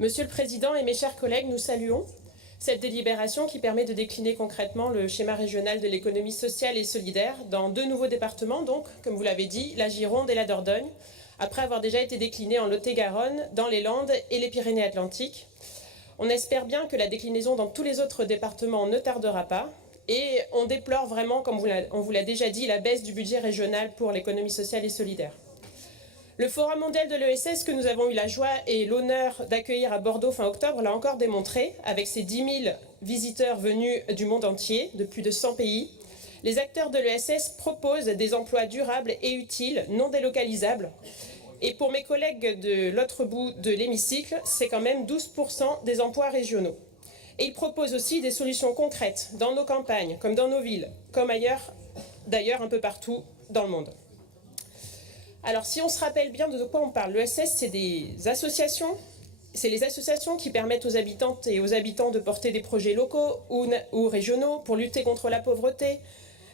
Monsieur le Président et mes chers collègues, nous saluons cette délibération qui permet de décliner concrètement le schéma régional de l'économie sociale et solidaire dans 2 nouveaux départements, donc, comme vous l'avez dit, la Gironde et la Dordogne, après avoir déjà été décliné en Lot-et-Garonne, dans les Landes et les Pyrénées-Atlantiques. On espère bien que la déclinaison dans tous les autres départements ne tardera pas, et on déplore vraiment, comme on vous l'a déjà dit, la baisse du budget régional pour l'économie sociale et solidaire. Le Forum mondial de l'ESS que nous avons eu la joie et l'honneur d'accueillir à Bordeaux fin octobre l'a encore démontré, avec ses 10 000 visiteurs venus du monde entier, de plus de 100 pays. Les acteurs de l'ESS proposent des emplois durables et utiles, non délocalisables. Et pour mes collègues de l'autre bout de l'hémicycle, c'est quand même 12% des emplois régionaux. Et ils proposent aussi des solutions concrètes dans nos campagnes, comme dans nos villes, comme ailleurs, d'ailleurs un peu partout dans le monde. Alors si on se rappelle bien de quoi on parle, l'ESS c'est des associations, c'est les associations qui permettent aux habitantes et aux habitants de porter des projets locaux ou régionaux pour lutter contre la pauvreté,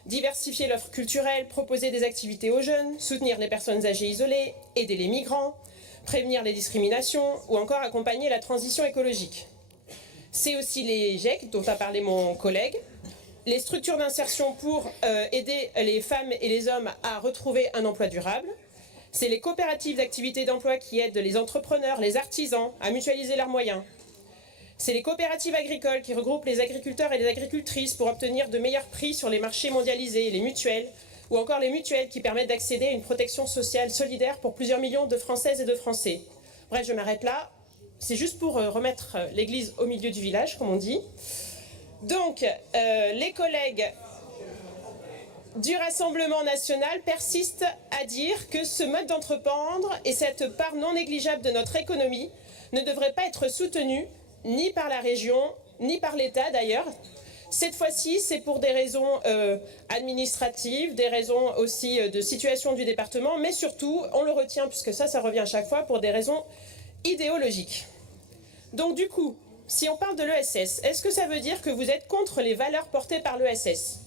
diversifier l'offre culturelle, proposer des activités aux jeunes, soutenir les personnes âgées isolées, aider les migrants, prévenir les discriminations ou encore accompagner la transition écologique. C'est aussi les GIEC dont a parlé mon collègue, les structures d'insertion pour aider les femmes et les hommes à retrouver un emploi durable. C'est les coopératives d'activité d'emploi qui aident les entrepreneurs, les artisans à mutualiser leurs moyens. C'est les coopératives agricoles qui regroupent les agriculteurs et les agricultrices pour obtenir de meilleurs prix sur les marchés mondialisés, les mutuelles, ou encore les mutuelles qui permettent d'accéder à une protection sociale solidaire pour plusieurs millions de Françaises et de Français. Bref, je m'arrête là. C'est juste pour remettre l'église au milieu du village, comme on dit. Donc, les collègues du Rassemblement national persiste à dire que ce mode d'entreprendre et cette part non négligeable de notre économie ne devraient pas être soutenus ni par la région, ni par l'État d'ailleurs. Cette fois-ci, c'est pour des raisons administratives, des raisons aussi de situation du département, mais surtout, on le retient puisque ça revient à chaque fois, pour des raisons idéologiques. Donc du coup, si on parle de l'ESS, est-ce que ça veut dire que vous êtes contre les valeurs portées par l'ESS ?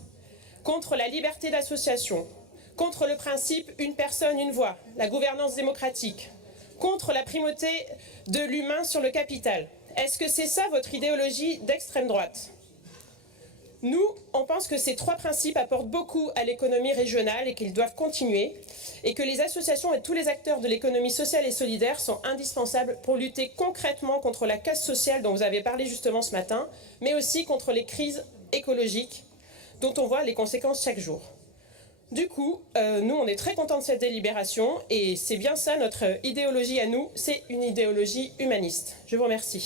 Contre la liberté d'association, contre le principe une personne, une voix, la gouvernance démocratique, contre la primauté de l'humain sur le capital. Est-ce que c'est ça votre idéologie d'extrême droite ? Nous, on pense que ces 3 principes apportent beaucoup à l'économie régionale et qu'ils doivent continuer, et que les associations et tous les acteurs de l'économie sociale et solidaire sont indispensables pour lutter concrètement contre la casse sociale dont vous avez parlé justement ce matin, mais aussi contre les crises écologiques dont on voit les conséquences chaque jour. Du coup, nous, on est très contents de cette délibération et c'est bien ça notre idéologie à nous, c'est une idéologie humaniste. Je vous remercie.